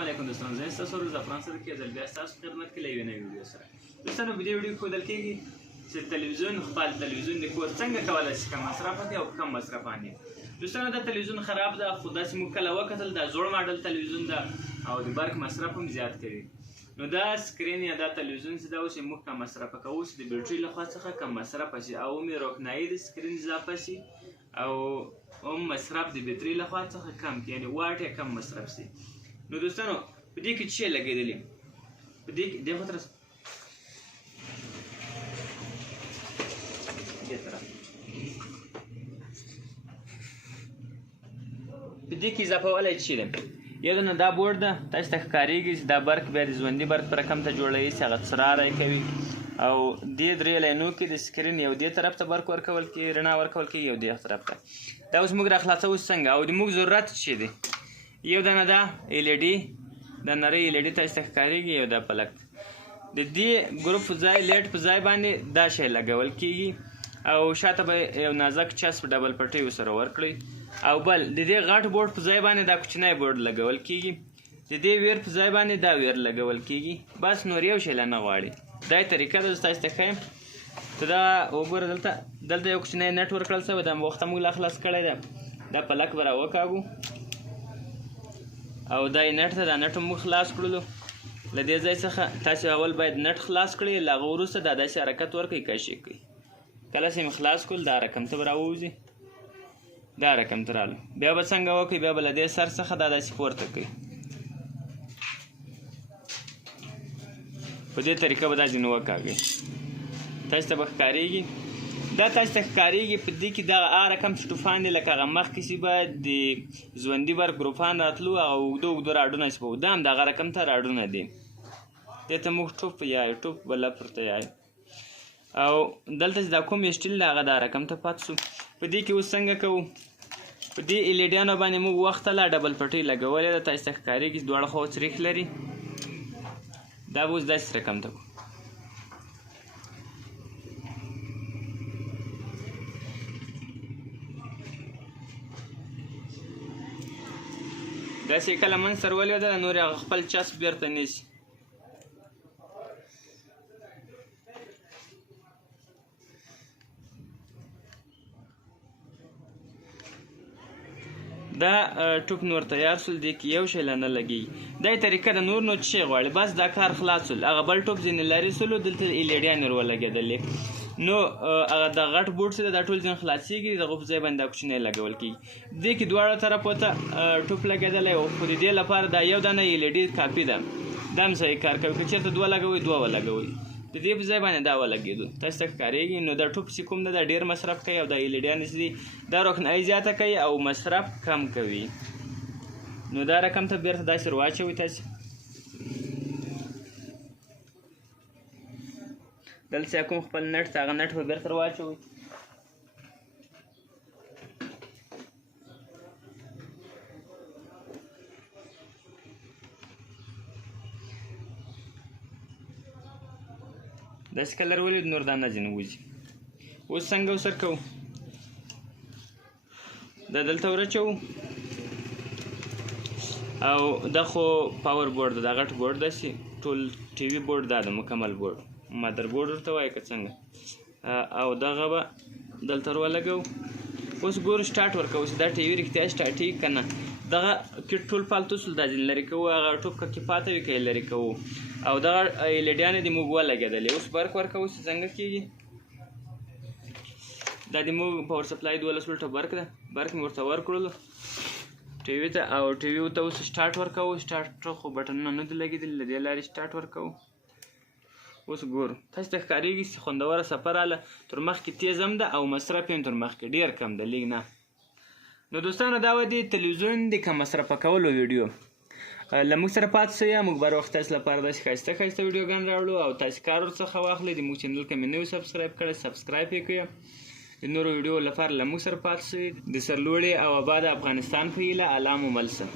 علیکم دوستان، زه ستاسو ورور زعفران صدیق یم بیا ستاسو خدمت کې له یوې نوې ویډیو سره. دوستانو په دې ویډیو کې ښودل کېږي چې تلویزیون خپل تلویزیون د کور څنګه کولی شي کم مصرف کړي او کم مصرف باندې. دوستانو دا تلویزیون خراب ده خو داسې موږ کله وکتل دا زوړ ماډل تلویزیون ده او د برق مصرف هم زیات کوي. نو دا سکرین یا دا تلویزیون چې دا اوس یې موږ کم مصرفه کوو چې د بیټرۍ له خوا څخه کم مصرفه شي او هم یې روښنایي د سکرین اضافه شي او هم مصرف د بیټرۍ له خوا څخه کم کړي، یعنې واټ یې کم مصرف شي. نو دوستانو په دې کې څه شی لګېدلي په دې کې دې خوا طرف دې طرف په دې کې اضافه والی څه شی دی؟ یو دنه دا بورډ ده، تاسو ته ښکارېږي چې دا برق بیا د ژوندي برق په رقم ته جوړوي چې هغه څراری کوي او دې درې لاینو کې د سکرین یو دې طرف ته برق ورکول کېږي، رڼا ورکول کېږي، یو دې طرف ته. دا اوس موږ راخلاصوو څنګه او د موږ ضرورت څه دی؟ یو دنه دا LED دا نری LED تاسو ته ښکارېږي، یو دا پلک د دې ګروپ په ځای لیټ په ځای باندې دا شی لګول کېږي او شاته به یو نازک چسپ ډبل پټۍ ورسره ورکړئ او بل د دې غټ بورډ په ځای باندې دا کوچنی بورډ لګول کېږي، د دې ویر په ځای باندې دا ویر لګول کېږي. بس نور یو شی لا نه غواړي. دا طریقه ده زه تاسو ته ښیم. ته دا وګوره دلته یو کوچنی نټ ورکړل شوی دا وخته موږ لا خلاص کړی ده. دا پلک به راوکاږو او دا نټ ته دا نټ موږ خلاص کړلو. له دې ځای څخه تاسو اول باید نټ خلاص کړئ، له هغه وروسته دا داسې حرکت ورکړئ کشي کړئ. کله چې مې خلاص کړل دا رقم ته به راووځي، دا رقم ته رالو. بیا به څنګه وکړئ؟ بیا به له دې سر څخه دا داسې پورته کړئ. په دې طریقه به دا ځینې وکاږئ. تاسو ته به ښکارېږي دا تاسو ته ښکارېږي په دې کې دغه هغه رقم چې ټوفان دی لکه هغه مخکې چې به د ژوندي برق ګروپان راتلو هغه اوږده اوږده راډونه چې به دا هم دغه رقم ته راډونه دي. دې ته موږ ټوپ یایو، ټوپ به لپر ته یایو. او دلته چې دا کوم اسټیل دی هغه دا رقم ته پاتې شو. په دې کې اوس څنګه کوو؟ په دې LED-انو باندې موږ وخته لا ډبل پټۍ لګولې ده، تاسو ته ښکارېږي چې دواړه خوا څریخ لري. دا به اوس داسې رقم ته کړو. داسې کله منځ سر ولوېده نور هغه خپل چسپ بېرته نیسي. دا ټوپ نور تیار سول، دې کې یو شی لا نه لګېږي. دا طریقه د نور نو څه شی غواړي؟ بس دا کار خلاص سول. هغه بل ټوپ ځینې لرې سولو، دلته LED-انې ور ولګېدلې. نو هغه د غټ بورډ چې دا ټول ځین خلاصېږي، دغه په ځای باندې دا کوچنی لګول کېږي. دې کې دواړو طرفو ته ټوپ لګېدلی و خو د دې لپاره دا یو دانه LED کافي ده، دا هم صحیح کار کوي. که چېرته دوه لګوئ دوه ولګوئ، د دې په ځای باندې دا ولګېدو. تاسو ته ښکارېږي. نو دا ټوپ چې کوم ده دا ډېر مصرف کوي او دا LED-انې چې دي دا روښنایي زیاته کوي او مصرف کم کوي. نو دا رقم ته بېرته داسې ور واچوئ. تاسې دلته چې کوم خپل نټ هغه نټ به بېرته ور واچوئ. داسې کلر ولید نور دا نه ځینې وځي. اوس څنګه ورسره کوو؟ دا دلته ورچوو او دا خو پاور بورډ ده، دا غټ بورډ داسې ټول TV بورډ دا ده، مکمل بورډ مادر بورډ ورته وایي که څنګه. او دغه به دلته ور ولګوو. اوس ګورو سټارټ ورکوو چې دا TV رښتیا سټارټېږي که نه. دغه کټ ټول فالتو سول، دا ځینې لرې کوو. هغه ټوپ که کې پاته وي که یې لرې کوو. او دغه LED-انې دې موږ ولګېدلې. اوس برق ورکوو چې څنګه کېږي. دا د موږ پاور سپلای 12 وولټه برق ده، برق مې ورته ورکړلو TV ته او TV ته اوس سټارټ ورکوو. سټارټ خو بټنونه نه دي لګېدلي، له دې لارې سټارټ ورکوو. اوس ګورو تاسو ته ښکارېږي چې خوندوره صفه راله. تر مخکې تیز هم ده او مصرف یې تر مخکې ډېر کم ده، لږ نه. نو دوستانو دا و د تلویزیون د کم مصرفه کولو ویډیو. له موږ سره پاتې شئ. موږ بر وخت تاسو لپاره داسې ښایسته ښایسته ویډیوګان راوړو او تاسو کار ورڅخه واخلئ. د موږ چینل که مې نه وي سبسکرایب کړی سبسکرایب یې کړئ. د نورو ویډیو لپاره له موږ سره پاتې شئ. د سرلوړي او آباد افغانستان په هیله الله مو مل شه.